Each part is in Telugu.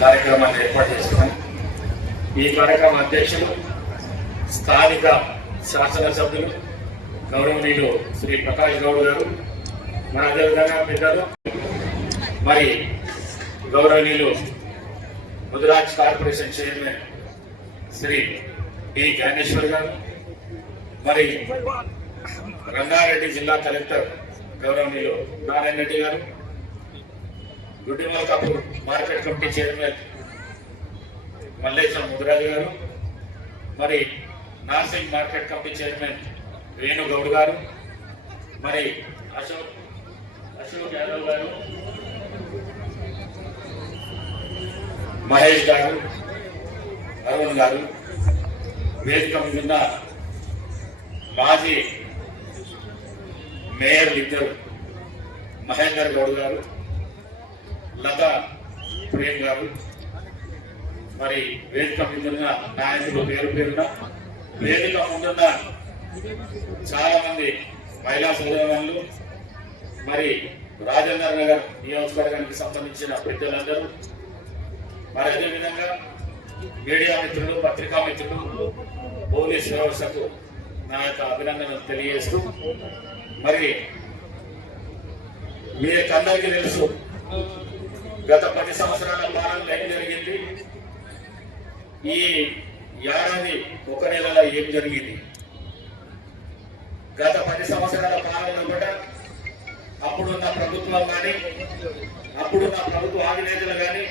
కార్యక్రమాన్ని ఏర్పాటు చేసుకున్నాం ఈ కార్యక్రమ అధ్యక్షులు స్థానిక శాసనసభ్యులు గౌరవనీయులు శ్రీ ప్రకాష్ గౌడ్ గారు మన అదేవిధంగా పెద్దలు మరి గౌరవనీయులు Mudiraj corporation chairman Shri D Gnaneshwar గారు మరి రంగారెడ్డి జిల్లా కలెక్టర్ గౌరవనీయులు నారాయణ రెడ్డి గారు Gudimalkapur market committee chairman Malleshwaram Mudiraju గారు మరి Narsingi market committee chairman Venugoud గారు మరి అశోక్ అశోక్ యాదవ్ గారు మహేష్ గారు అరుణ్ గారు వేదిక మీద మాజీ మేయర్ ఇద్దరు మహేందర్ గౌడ్ గారు లతా ప్రేమ్ గారు. మరి వేదిక ముందున్న నాయకులు పేరు పేరున వేదిక ముందున్న చాలా మంది మహిళా సోదరులు మరి రాజేంద్ర నగర్ నియోజకవర్గానికి సంబంధించిన పెద్దలందరూ మరి అదేవిధంగా మీడియా మిత్రులు పత్రికా మిత్రులు పోలీస్ వ్యవస్థకు నా యొక్క అభినందనలు తెలియజేస్తూ మరి మీకు అందరికీ తెలుసు గత పది సంవత్సరాల పాలనలో ఏం జరిగింది? ఈ ఏడాది ఒక నెలలో ఏం జరిగింది? గత పది సంవత్సరాల కాలంలో కూడా అప్పుడున్న ప్రభుత్వం కానీ అప్పుడున్న ప్రభుత్వ అధినేతలు కానీ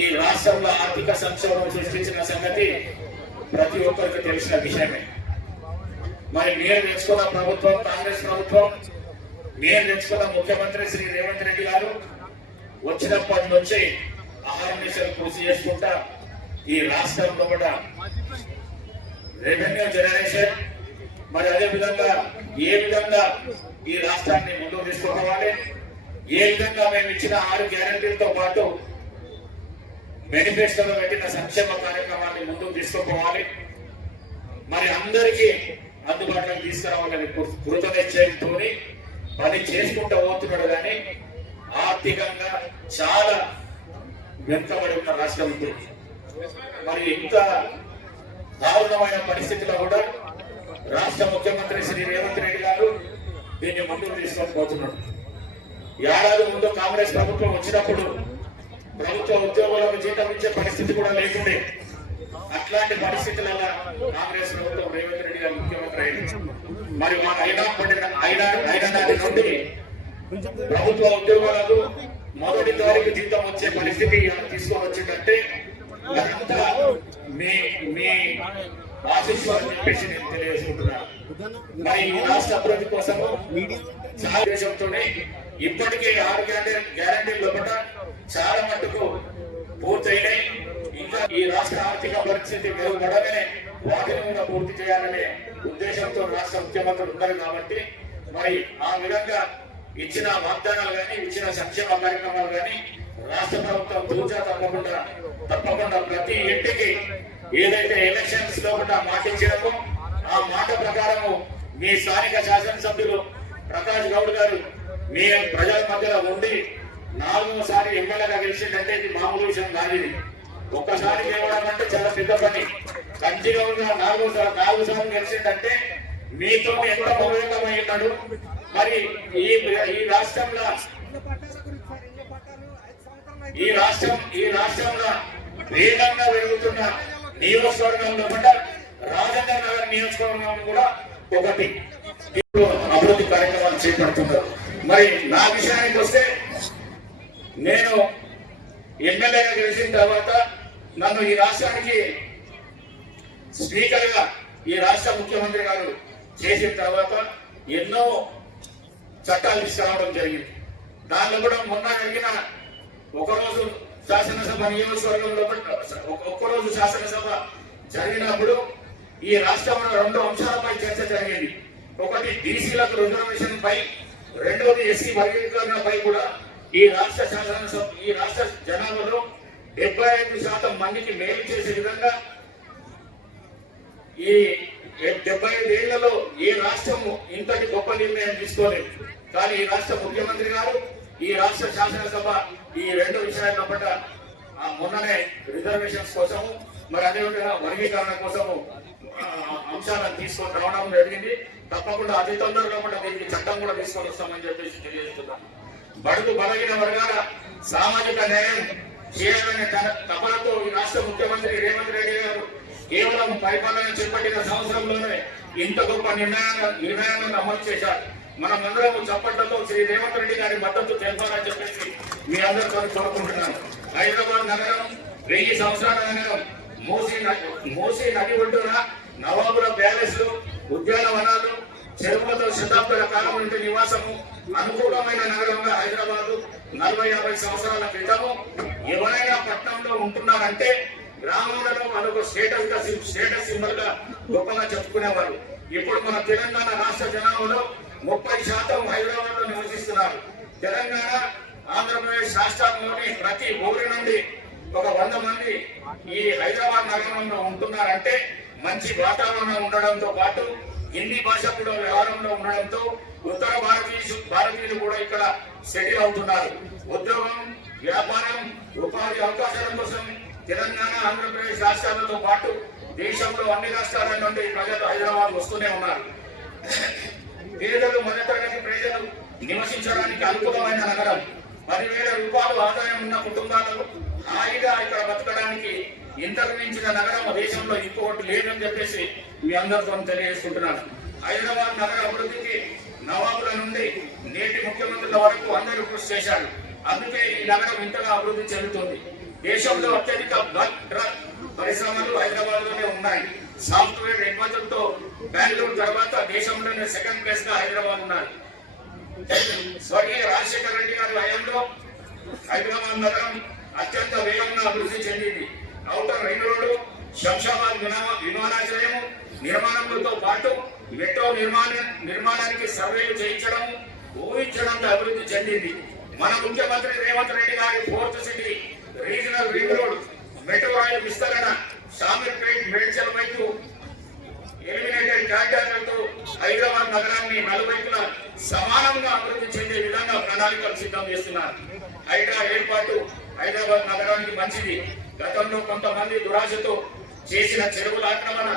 ఈ రాష్ట్రంలో ఆర్థిక సంక్షోభం సృష్టించిన సంగతి ప్రతి ఒక్కరికి తెలిసిన విషయమే. మరి మీరు తెచ్చుకున్న ప్రభుత్వం కాంగ్రెస్ ప్రభుత్వం మీరు తెచ్చుకున్న ముఖ్యమంత్రి శ్రీ రేవంత్ రెడ్డి గారు వచ్చినప్పటి నుంచి అహర్నిశలు కృషి చేసుకుంటా ఈ రాష్ట్రంలో కూడా రెవెన్యూ జనరేషన్ మరి అదే విధంగా ఏ విధంగా ఈ రాష్ట్రాన్ని ముందుకు తీసుకోవాలి ఏ విధంగా మేము ఇచ్చిన ఆరు గ్యారంటీలతో పాటు మేనిఫెస్టోలో పెట్టిన సంక్షేమ కార్యక్రమాన్ని ముందుకు తీసుకుపోవాలి? మరి అందరికీ అందుబాటులోకి తీసుకురావాలని కృ- కృత పని చేసుకుంటూ పోతున్నాడు కానీ ఆర్థికంగా చాలా వెనుకబడి ఉన్న రాష్ట్రం మరి ఇంత దారుణమైన పరిస్థితిలో కూడా రాష్ట్ర ముఖ్యమంత్రి శ్రీ రేవంత్ రెడ్డి గారు దీన్ని ముందుకు తీసుకొని పోతున్నాడు ఏడాది ముందు కాంగ్రెస్ ప్రభుత్వం వచ్చినప్పుడు ప్రభుత్వ ఉద్యోగులకు జీతం ఇచ్చే పరిస్థితి కూడా లేకుండే అట్లాంటి పరిస్థితులలో కాంగ్రెస్ ప్రభుత్వం రేవంత్ రెడ్డి గారు ముఖ్యమంత్రి అయింది మరి మన ఐడా పడిన ఐడా అయిన నుండి ప్రభుత్వ ఉద్యోగాలకు మొదటి తారీఖు జీతం వచ్చే పరిస్థితి తీసుకొని వచ్చిందంటే అదంతా మీ మీ చెప్పేసి నేను తెలియజేసుకుంటున్నాను మరి ఈ రాష్ట్ర అభివృద్ధి కోసము దేశంతోనే ఇప్పటికే ఆరు గ్యారంటీ లోపల చాలా మట్టుకు పూర్తయినాయి. ఇంకా ఈ రాష్ట్ర ఆర్థిక పరిస్థితి మెరుగుపడగానే వాటిని కూడా పూర్తి చేయాలనే ఉద్దేశంతో రాష్ట్ర ముఖ్యమంత్రులు ఉన్నారు కాబట్టి మరి ఆ విధంగా ఇచ్చిన వాగ్దానాలు కానీ ఇచ్చిన సంక్షేమ కార్యక్రమాలు కానీ రాష్ట్ర ప్రభుత్వం దూచా తప్పకుండా తప్పకుండా ప్రతి ఇంటికి ఏదైతే ఎలక్షన్స్లో కూడా మాట ఇచ్చినామో ఆ మాట ప్రకారము మీ స్థానిక శాసనసభ్యులు ప్రకాష్ గౌడ్ గారు మీ ప్రజల మధ్యలో ఉండి నాలుగోసారి ఎమ్మెల్యేగా గెలిచిందంటే ఇది మామూలు విషయం కానిది ఒక్కసారి గెలవడం అంటే చాలా పెద్ద పని. కంటిన్యూగా నాలుగోసారి నాలుగు సార్లు గెలిచిందంటే మీతో ఎంత మౌలికమై మరి ఈ ఈ రాష్ట్రంలో ఈ రాష్ట్రం ఈ రాష్ట్రంలో వేగంగా పెరుగుతున్న నియోజకవర్గంలో కూడా రాజేంద్ర నగర్ నియోజకవర్గం కూడా ఒకటి. ఇప్పుడు అభివృద్ధి కార్యక్రమాలు చేపడుతున్నారు. మరి నా విషయానికి వస్తే నేను ఎమ్మెల్యేగా గెలిచిన తర్వాత నన్ను ఈ రాష్ట్రానికి స్పీకర్గా ఈ రాష్ట్ర ముఖ్యమంత్రి గారు చేసిన తర్వాత ఎన్నో చట్టాలు తీసుకురావడం జరిగింది. దానిలో కూడా మొన్న జరిగిన ఒకరోజు శాసనసభ నియోజకవర్గంలో ఒక్కరోజు శాసనసభ జరిగినప్పుడు ఈ రాష్ట్రంలో రెండు అంశాలపై చర్చ జరిగింది. ఒకటి బీసీలకు రిజర్వేషన్ పై రెండవది ఎస్సీ వర్గీకరణపై కూడా ఈ రాష్ట్ర శాసనసభ ఈ రాష్ట్ర జనాభాలో డెబ్బై ఐదు శాతం మందికి మేలు చేసే విధంగా ఈ డెబ్బై ఐదు ఏళ్ళలో ఏ రాష్ట్రము ఇంతటి గొప్ప నిర్ణయం తీసుకోలేదు? కానీ ఈ రాష్ట్ర ముఖ్యమంత్రి గారు ఈ రాష్ట్ర శాసనసభ ఈ రెండు విషయాల పట్ల మొన్ననే రిజర్వేషన్స్ కోసము మరి అదేవిధంగా వర్గీకరణ కోసము అంశాలను తీసుకొని రావడం జరిగింది. తప్పకుండా అతి తొందరగా కూడా దీనికి చట్టం కూడా తీసుకొని వస్తామని చెప్పేసి తెలియజేస్తున్నాను. బడుగు బలహీన వర్గాల సామాజిక న్యాయం చేయాలనే తపనతో ఈ రాష్ట్ర ముఖ్యమంత్రి రేవంత్ రెడ్డి గారు కేవలం పరిపాలన చేపట్టిన సంవత్సరంలోనే ఇంత గొప్ప నిర్ణయాన్ని నిర్ణయాలను అమలు చేశారు. మనం అందరం చప్పట్లతో శ్రీ రేవంత్ రెడ్డి గారి మద్దతు తెలపాలని చెప్పేసి మీ అందరితో కోరుకుంటున్నాను హైదరాబాద్ నగరం వెయ్యి సంవత్సరాల నగరం మోసి మోసి నది ఒడ్డున నవాబుల ప్యాలెస్లు ఉద్యానవనాలు చెరువులతో శతాబ్దాల కాలం నుండి నివాసము అనుకూలమైన నగరంగా హైదరాబాద్ నలభై యాభై సంవత్సరాల క్రితము ఎవరైనా పట్టణంలో ఉంటున్నారంటే గ్రామాలలో మనకు స్టేటస్గా స్టేటస్ సింబల్గా గొప్పగా చెప్పుకునేవారు. ఇప్పుడు మన తెలంగాణ రాష్ట్ర జనాభాలో ముప్పై శాతం హైదరాబాద్లో నివసిస్తున్నారు. తెలంగాణ ఆంధ్రప్రదేశ్ రాష్ట్రాల్లోని ప్రతి ఊరి నుండి ఒక వంద మంది ఈ హైదరాబాద్ నగరంలో ఉంటున్నారంటే మంచి వాతావరణం ఉండడంతో పాటు హిందీ భాష కూడా వ్యవహారంలో ఉండడంతో ఉత్తర భారతీయ భారతీయులు కూడా ఇక్కడ సెటిల్ అవుతున్నారు. ఉద్యోగం వ్యాపారం ఉపాధి అవకాశాల కోసం తెలంగాణ ఆంధ్రప్రదేశ్ రాష్ట్రాలతో పాటు దేశంలో అన్ని రాష్ట్రాల నుండి ప్రజలు హైదరాబాద్ వస్తూనే ఉన్నారు. పేదలు మధ్యతరగతి ప్రజలు నివసించడానికి అనుకూలమైన నగరం. పదివేల రూపాయలు ఆదాయం ఉన్న కుటుంబాలకు హాయిగా ఇక్కడ బతకడానికి ఇంతకు మించిన నగరం దేశంలో ఇంకొకటి లేదని చెప్పేసి మీ అందరితో తెలియజేసుకుంటున్నాను. హైదరాబాద్ నగర అభివృద్ధికి నవాబుల నుండి నేటి ముఖ్యమంత్రుల వరకు అందరూ కృషి చేశారు. అందుకే ఈ నగరం ఇంతగా అభివృద్ధి చెందుతుంది. దేశంలో అత్యధిక బల్క్ డ్రగ్ పరిశ్రమలు హైదరాబాద్లోనే ఉన్నాయి. సాఫ్ట్వేర్ ఎగుమతులతో బెంగళూరు తర్వాత దేశంలోనే సెకండ్ ప్లేస్గా హైదరాబాద్ ఉన్నారు. స్వర్గీయ రాజశేఖర రెడ్డి గారి హయాంలో హైదరాబాద్ నగరం అత్యంత వేగంగా అభివృద్ధి చెందింది. ఔటర్ రింగ్ రోడ్డు శంషాబాద్ విమాన విమానాశ్రయం నిర్మాణంతో పాటు మెట్రో నిర్మాణ నిర్మాణానికి సర్వేలు చేయించడం ఊహించడంతో అభివృద్ధి చెందింది. మన ముఖ్యమంత్రి రేవంత్ రెడ్డి గారి fourth city regional ring road metro విస్తరణ సామర్పేట్ మేడ్చల్ వైపు ఎలిమినేటెడ్ కారిడార్లతో హైదరాబాద్ నగరాన్ని నలువైపున సమానంగా అభివృద్ధి చెందే విధంగా ప్రణాళికలు సిద్ధం చేస్తున్నారు. హైడ్రా ఏర్పాటు హైదరాబాద్ నగరానికి మంచిది. గతంలో కొంతమంది దురాశతో చేసిన చెరువుల ఆక్రమణ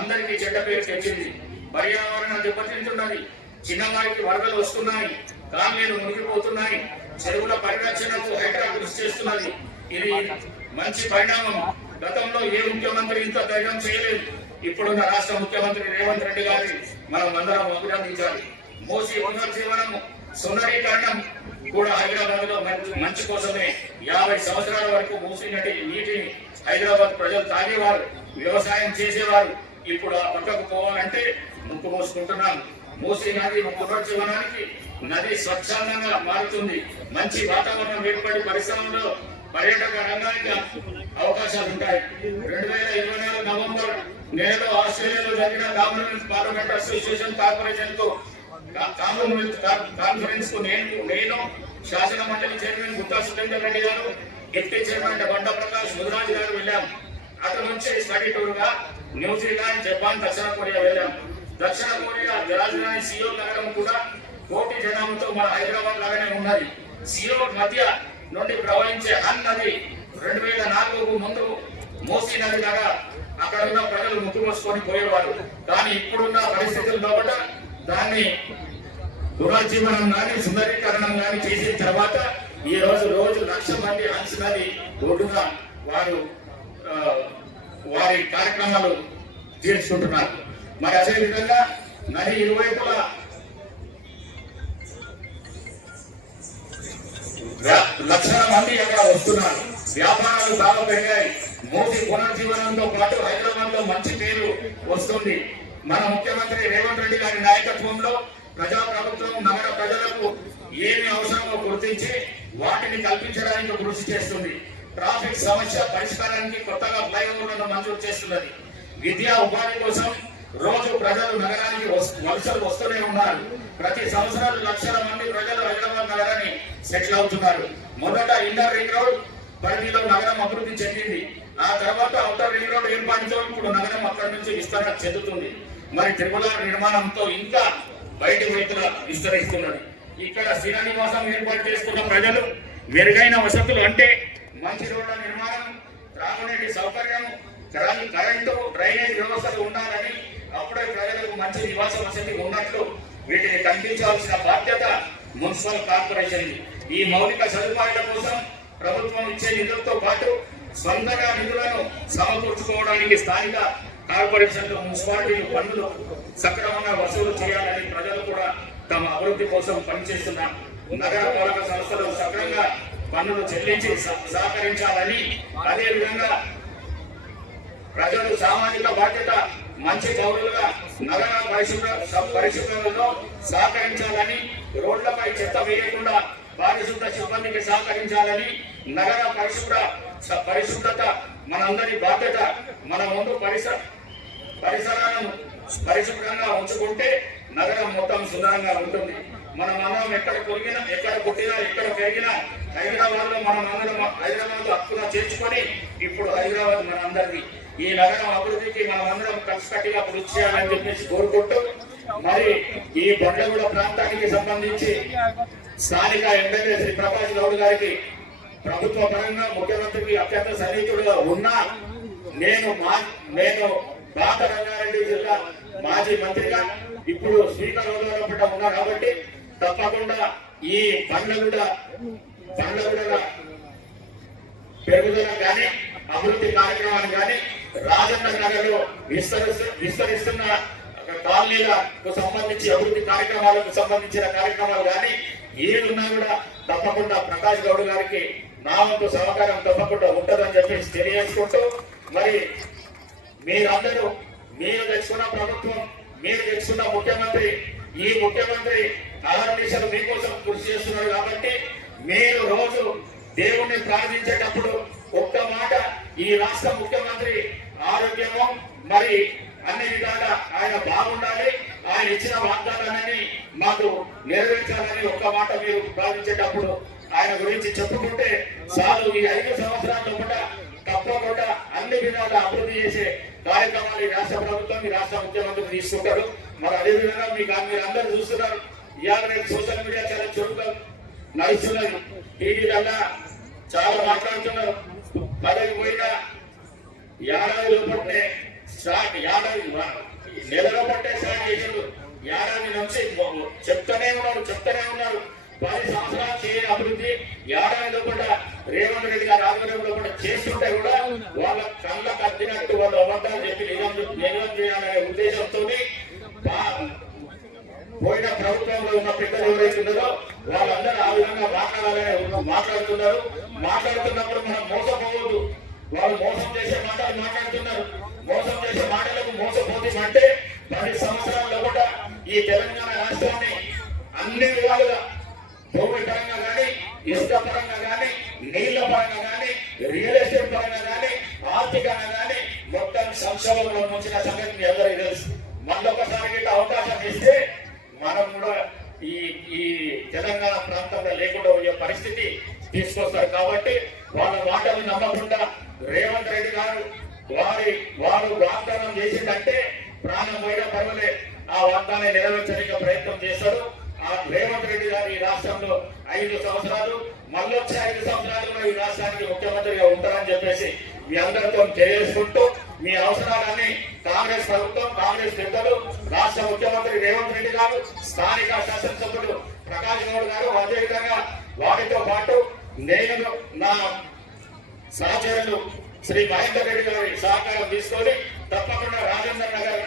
అందరికీ చెడ్డ పేరు తెచ్చింది. పర్యావరణం దెబ్బతింటున్నది. చిన్నవారికి వరదలు వస్తున్నాయి. కాలనీలు మునిగిపోతున్నాయి. చెరువుల పరిరక్షణకు హైడ్రా కృషి చేస్తున్నది. ఇది మంచి పరిణామం. గతంలో ఏ ముఖ్యమంత్రి ఇంత ధైర్యం చేయలేదు. ఇప్పుడున్న రాష్ట్ర ముఖ్యమంత్రి రేవంత్ రెడ్డి గారి మనం అందరం అభినందించాలి. మోసి పునర్జీవనం సుందరీకరణం కూడా హైదరాబాద్లో మంచి మంచి కోసమే. యాభై సంవత్సరాల వరకు మూసినటి నీటిని హైదరాబాద్ ప్రజలు తాగేవారు వ్యవసాయం చేసేవారు. ఇప్పుడు ఆ పక్కకు పోవాలంటే ముక్కు మోసుకుంటున్నాం. మూసి నది పునర్జీవనానికి నది స్వచ్ఛందంగా మారుతుంది. మంచి వాతావరణం ఏర్పడి పరిశ్రమలో పర్యాటక రంగానికి అవకాశాలు ఉంటాయి. రెండు వేల ఇరవై నాలుగు నవంబర్ నెలలో ఆస్ట్రేలియాలో జరిగిన కామన్వెల్త్ పార్లమెంట్ అసోసియేషన్ కార్పొరేషన్తో కామన్వెల్త్ కాన్ఫరెన్స్కు నేను నేను శాసన మండలి చైర్మన్ గుత్తా సురేందర్ రెడ్డి గారు డిప్యూటీ చైర్మన్ బండ ప్రకాష్ ముదిరాజు గారు వెళ్ళాం. అక్కడ నుంచి స్టడీ టూర్గా న్యూజిలాండ్ జపాన్ దక్షిణ కొరియా వెళ్ళాం. దక్షిణ కొరియా రాజధాని సియోల్ నగరం కూడా కోటి జనాభాతో మన హైదరాబాద్ లాగానే ఉన్నది. సియోల్ మధ్య నుండి ప్రవహించే హన్ నది రెండు వేల నాలుగుకు ముందు మోసీ నది లాగా అక్కడ ఉన్న ప్రజలు ముక్కు మోసుకొని పోయేవారు. కానీ ఇప్పుడున్న పరిస్థితులతో పాటు దాన్ని పునర్జీవనం కానీ సుందరీకరణం కానీ చేసిన తర్వాత ఈ రోజు రోజు లక్ష మంది హన్స్ నది ఒడ్డున వారు వారి కార్యక్రమాలు తీర్చుకుంటున్నారు. మరి అదే విధంగా నది ఇరువైపులా లక్షల మంది అక్కడ వస్తున్నారు. వ్యాపారాలు బాగా పెరిగాయి మోదీ పునర్జీవనంతో పాటు హైదరాబాద్లో మంచి పేరు వస్తుంది. మన ముఖ్యమంత్రి రేవంత్ రెడ్డి గారి నాయకత్వంలో ప్రజా ప్రభుత్వం నగర ప్రజలకు ఏమి అవసరమో గుర్తించి వాటిని కల్పించడానికి కృషి చేస్తుంది. ట్రాఫిక్ సమస్య పరిష్కారానికి కొత్తగా ఫ్లైఓవర్లను మంజూరు చేస్తున్నది. విద్యా ఉపాధి కోసం రోజు ప్రజలు నగరానికి వలసలు వస్తూనే ఉన్నారు. ప్రతి సంవత్సరాలు లక్షల మంది ప్రజలు హైదరాబాద్ నగరాన్ని సెటిల్ అవుతున్నారు. మొదట ఇన్నర్ రింగ్ రోడ్ పరిధిలో నగరం అభివృద్ధి చెందింది. ఆ తర్వాత అవుటర్ రింగ్ రోడ్ ఏర్పాటుతో ఇప్పుడు నగరం అక్కడి నుంచి విస్తరణ చెందుతుంది. మరి తిరుమల నిర్మాణంతో ఇంకా బయటి వైపులా విస్తరిస్తున్నది ఇక్కడ స్థిర ఏర్పాటు చేసుకున్న ప్రజలు మెరుగైన వసతులు అంటే మంచి రోడ్ల నిర్మాణం త్రాగునీటి సౌకర్యం కరెంటు డ్రైనేజ్ వ్యవస్థలు ఉండాలని అప్పుడే ప్రజలకు మంచి నివాస వసతి ఉన్నట్లు వీటిని కల్పించాల్సిన బాధ్యత మున్సిపల్ కార్పొరేషన్ ఈ మౌలిక సదుపాయాల కోసం ప్రభుత్వం ఇచ్చే నిధులతో పాటు సొంతగా నిధులను సమకూర్చుకోవడానికి స్థానిక కార్పొరేషన్లు మున్సిపాలిటీలు పన్నులు సక్రమంగా వసూలు చేయాలని ప్రజలు కూడా తమ అభివృద్ధి కోసం పనిచేస్తున్న నగర పాలక సంస్థలు సక్రంగా పన్నులు చెల్లించి సహకరించాలని అదేవిధంగా ప్రజలు సామాజిక బాధ్యత మంచి పౌరులుగా నగర పరిశుభ్ర పరిశుభ్రతలో సహకరించాలని రోడ్లపై చెత్త వేయకుండా పారిశుద్ధ సిబ్బందికి సహకరించాలని నగర పరిశుభ్ర స- పరిశుభ్రత మనందరి బాధ్యత. మన ముందు పరిసర పరిసరాలను పరిశుభ్రంగా ఉంచుకుంటే నగరం మొత్తం సుందరంగా ఉంటుంది. మనం అందరం ఎక్కడ కొరిగినా ఎక్కడ పుట్టినా ఎక్కడ పెరిగినా హైదరాబాద్లో మనం అందరం హైదరాబాద్లో హక్కుగా చేర్చుకొని ఇప్పుడు హైదరాబాద్ మన అందరిది ఈ నగరం అభివృద్ధికి మనం అందరం కలిసికట్టుగా కృషి చేయాలని చెప్పేసి కోరుకుంటూ మరి ఈ బండ్లగూడ ప్రాంతానికి సంబంధించి స్థానిక ఎమ్మెల్యే శ్రీ ప్రభాస్ గౌడ్ గారికి ప్రభుత్వ పరంగా ముఖ్యమంత్రికి అత్యంత సన్నిహితుడుగా ఉన్నా నేను మా నేను పాత రంగారెడ్డి జిల్లా మాజీ మంత్రిగా ఇప్పుడు స్పీకర్ హోదాలో కూడా ఉన్నా కాబట్టి తప్పకుండా ఈ బండ్లగూడ బండ్లగూడ పెరుగుదల కానీ అభివృద్ధి కార్యక్రమాన్ని కానీ రాజన్న నగర్లో విస్తరిస్తు విస్తరిస్తున్న కాలనీలకు సంబంధించి అభివృద్ధి కార్యక్రమాలకు సంబంధించిన కార్యక్రమాలు కానీ ఏది కూడా తప్పకుండా ప్రకాష్ గౌడ్ గారికి నా వంతు సహకారం తప్పకుండా ఉంటుందని చెప్పేసి తెలియజేసుకుంటూ మరి మీరందరూ మీరు తెచ్చుకున్న ప్రభుత్వం మీరు తెచ్చుకున్న ముఖ్యమంత్రి ఈ ముఖ్యమంత్రి అహర్నిశలు మీకోసం కృషి చేస్తున్నారు కాబట్టి మీరు రోజు దేవుణ్ణి ప్రార్థించేటప్పుడు ఒక్క మాట ఈ రాష్ట్ర ముఖ్యమంత్రి ఆరోగ్యము మరి అన్ని విధాలా ఆయన బాగుండాలి. ఆయన ఇచ్చిన వాగ్దానాన్ని మాకు నెరవేర్చాలని ఒక్క మాట మీరు భావించేటప్పుడు ఆయన గురించి చెప్పుకుంటే చాలు ఈ ఐదు సంవత్సరాల కూడా తప్పకుండా అన్ని విధాలా అభివృద్ధి చేసే కార్యక్రమాలు రాష్ట్ర ప్రభుత్వం రాష్ట్ర ముఖ్యమంత్రి తీసుకుంటారు. మరి అదే విధంగా మీకు మీరు అందరూ చూస్తున్నారు ఇవాళ సోషల్ మీడియా చాలా చురుగ్గా నడుస్తున్నది. టీవీలల్లా చాలా మాట్లాడుతున్నారు. పదవి పోయినా ఏడాది లోపలనే స్టార్ట్ ఏడాది నెలలో పట్టే స్టార్ట్ చేసిండు ఏడాది నుంచి చెప్తూనే ఉన్నాడు ఉన్నారు ఉన్నాడు ఉన్నారు. పది సంవత్సరాలు చేయని అభివృద్ధి ఏడాది లోపల రేవంత్ రెడ్డి గారి ఆధ్వర్యంలో కూడా చేస్తుంటే కూడా వాళ్ళ కళ్ళ అద్దినట్టు వాళ్ళు అబద్ధాలు చెప్పి నిజం నిజం చేయాలనే ఉద్దేశంతో పోయిన ప్రభుత్వంలో ఉన్న పెద్దలు ఎవరైతే ఉన్నారో వాళ్ళందరూ ఆ విధంగా మాట్లాడాలని మాట్లాడుతున్నారు. మాట్లాడుతున్నప్పుడు మనం మోసపోవద్దు తెలంగాణ రాష్ట్రాన్ని అన్ని విధాలుగా భూమి పరంగా కానీ ఇసుక పరంగా కానీ నీళ్ళ పరంగా కానీ రియల్ ఎస్టేట్ పరంగా కానీ ఆర్థికంగా కానీ మొత్తం సంక్షోభంలో ముంచిన సంగతి మీ అందరికీ తెలుసు. మళ్ళొకసారి అవకాశం ఇస్తే మనం కూడా ఈ ఈ తెలంగాణ ప్రాంతంలో లేకుండా పోయే పరిస్థితి తీసుకొస్తారు. కాబట్టి వాళ్ళ మాటలు నమ్మకుండా రేవంత్ రెడ్డి గారు వారి వారు వాగ్దానం చేసిందంటే ప్రాణం పోయినా పర్వాలేదు. ఆ వాగ్దాన్ని నెరవేర్చడానికి ప్రయత్నం చేశాడు. ఆ రేవంత్ రెడ్డి గారు ఈ రాష్ట్రంలో ఐదు సంవత్సరాలు మళ్ళొచ్చే ఐదు సంవత్సరాలు కూడా ఈ రాష్ట్రానికి ముఖ్యమంత్రిగా ఉంటారని చెప్పేసి మీ అందరితో తెలియజేసుకుంటూ మీ అవసరాలన్నీ కాంగ్రెస్ ప్రభుత్వం కాంగ్రెస్ పెద్దలు రాష్ట్ర ముఖ్యమంత్రి రేవంత్ రెడ్డి గారు స్థానిక శాసనసభ్యుడు ప్రకాష్ గౌడ్ గారు అదేవిధంగా వారితో పాటు నేను నా సహచరులు శ్రీ మహేందర్ రెడ్డి గారి సహకారం తీసుకొని తప్పకుండా రాజేంద్ర నగర్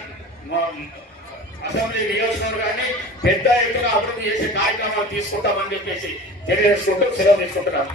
అసెంబ్లీ నియోజకవర్గాన్ని పెద్ద ఎత్తున అభివృద్ధి చేసే కార్యక్రమాలు తీసుకుంటామని చెప్పేసి తెలియజేసుకుంటూ సెలవు తీసుకుంటున్నాం.